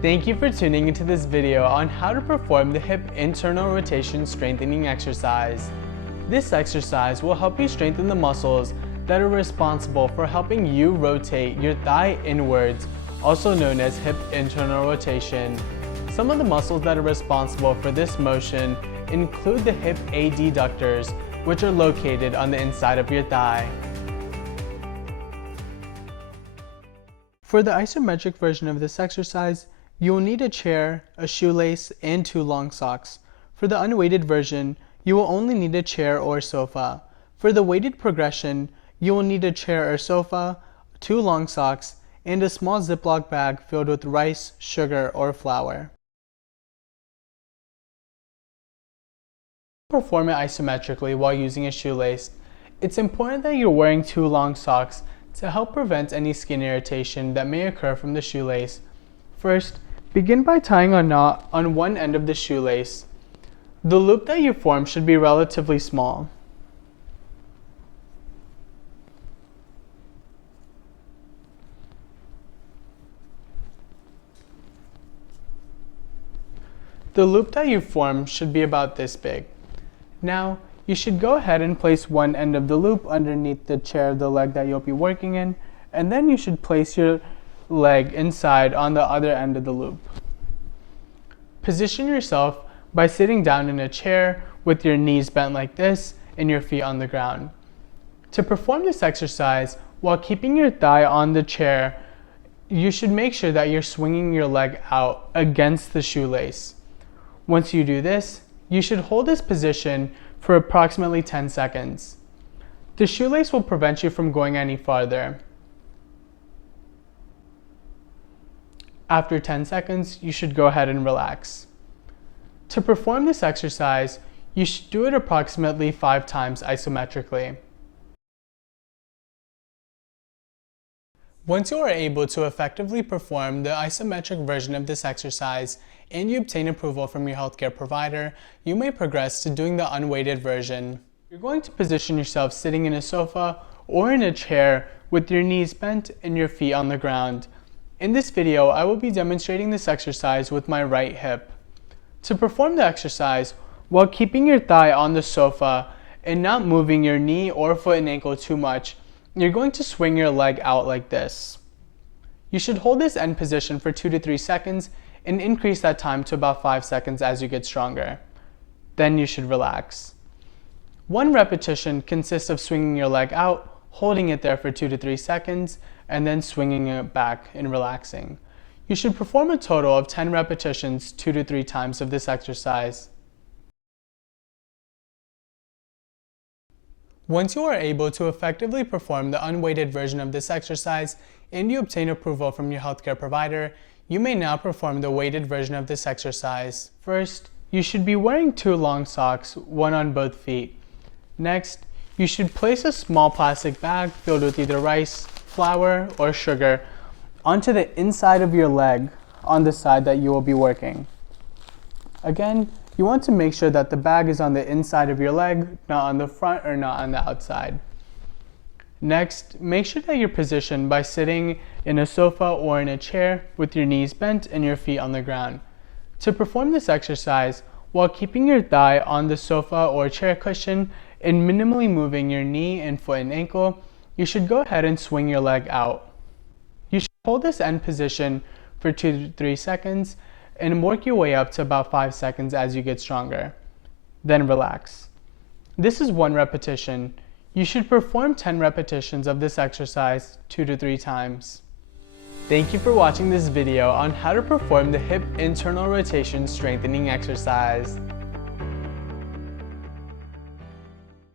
Thank you for tuning into this video on how to perform the hip internal rotation strengthening exercise. This exercise will help you strengthen the muscles that are responsible for helping you rotate your thigh inwards, also known as hip internal rotation. Some of the muscles that are responsible for this motion include the hip adductors, which are located on the inside of your thigh. For the isometric version of this exercise, you will need a chair, a shoelace, and 2 long socks. For the unweighted version, you will only need a chair or sofa. For the weighted progression, you will need a chair or sofa, 2 long socks, and a small Ziploc bag filled with rice, sugar, or flour. Perform it isometrically while using a shoelace. It's important that you're wearing 2 long socks to help prevent any skin irritation that may occur from the shoelace. First, begin by tying a knot on one end of the shoelace. The loop that you form should be relatively small. The loop that you form should be about this big. Now, you should go ahead and place one end of the loop underneath the chair of the leg that you'll be working in, and then you should place your leg inside on the other end of the loop. Position yourself by sitting down in a chair with your knees bent like this and your feet on the ground. To perform this exercise while keeping your thigh on the chair, you should make sure that you're swinging your leg out against the shoelace. Once you do this, you should hold this position for approximately 10 seconds. The shoelace will prevent you from going any farther. After 10 seconds, you should go ahead and relax. To perform this exercise, you should do it approximately 5 times isometrically. Once you are able to effectively perform the isometric version of this exercise and you obtain approval from your healthcare provider, you may progress to doing the unweighted version. You're going to position yourself sitting in a sofa or in a chair with your knees bent and your feet on the ground. In this video, I will be demonstrating this exercise with my right hip. To perform the exercise, while keeping your thigh on the sofa and not moving your knee or foot and ankle too much, you're going to swing your leg out like this. You should hold this end position for 2 to 3 seconds and increase that time to about 5 seconds as you get stronger. Then you should relax. One repetition consists of swinging your leg out, holding it there for 2 to 3 seconds, and then swinging it back and relaxing. You should perform a total of 10 repetitions 2 to 3 times of this exercise. Once you are able to effectively perform the unweighted version of this exercise and you obtain approval from your healthcare provider, you may now perform the weighted version of this exercise. First, you should be wearing 2 long socks, one on both feet. Next, you should place a small plastic bag filled with either rice, flour, or sugar onto the inside of your leg on the side that you will be working. Again, you want to make sure that the bag is on the inside of your leg, not on the front or not on the outside. Next, make sure that you're positioned by sitting in a sofa or in a chair with your knees bent and your feet on the ground. To perform this exercise, while keeping your thigh on the sofa or chair cushion and minimally moving your knee and foot and ankle, you should go ahead and swing your leg out. You should hold this end position for 2 to 3 seconds and work your way up to about 5 seconds as you get stronger. Then relax. This is 1 repetition. You should perform 10 repetitions of this exercise 2 to 3 times. Thank you for watching this video on how to perform the hip internal rotation strengthening exercise.